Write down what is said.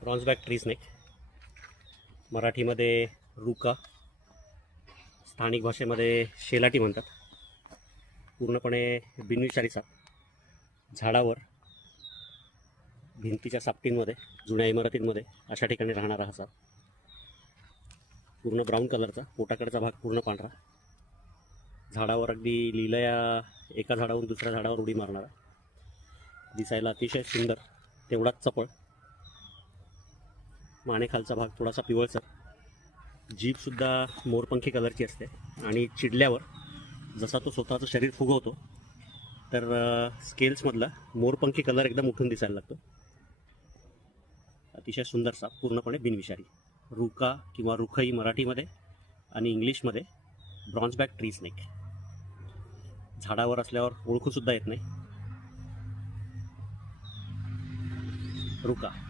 ब्रॉन्झबॅक tree snake मराठीमध्ये रुका. स्थानिक भाषेमध्ये शेलाटी म्हणतात. पूर्णपणे बिनविषारी झाडावर भिंतीच्या सापटींमध्ये जुन्या इमारतींमध्ये अशा ठिकाणी राहणारा हा साप. पूर्ण ब्राऊन कलरचा पोटाकडचा भाग पूर्ण पांढरा. झाडावर अगदी लिलया एका झाडावरून दुसऱ्या झाडावर उडी मारणारा. दिसायला अतिशय सुंदर तेवढाच चपळ. मानेखालचा भाग थोडासा पिवळसर. जीभसुद्धा मोरपंखी कलरची असते आणि चिडल्यावर जसा तो स्वतःचं शरीर फुगवतो तर स्केल्समधला मोरपंखी कलर एकदम उठून दिसायला लागतो. अतिशय सुंदरसा पूर्णपणे बिनविषारी. रुका किंवा रुखई मराठीमध्ये आणि इंग्लिशमध्ये ब्रॉन्झबॅक ट्री स्नेक. झाडावर असल्यावर ओळखूसुद्धा येत नाही. रुका.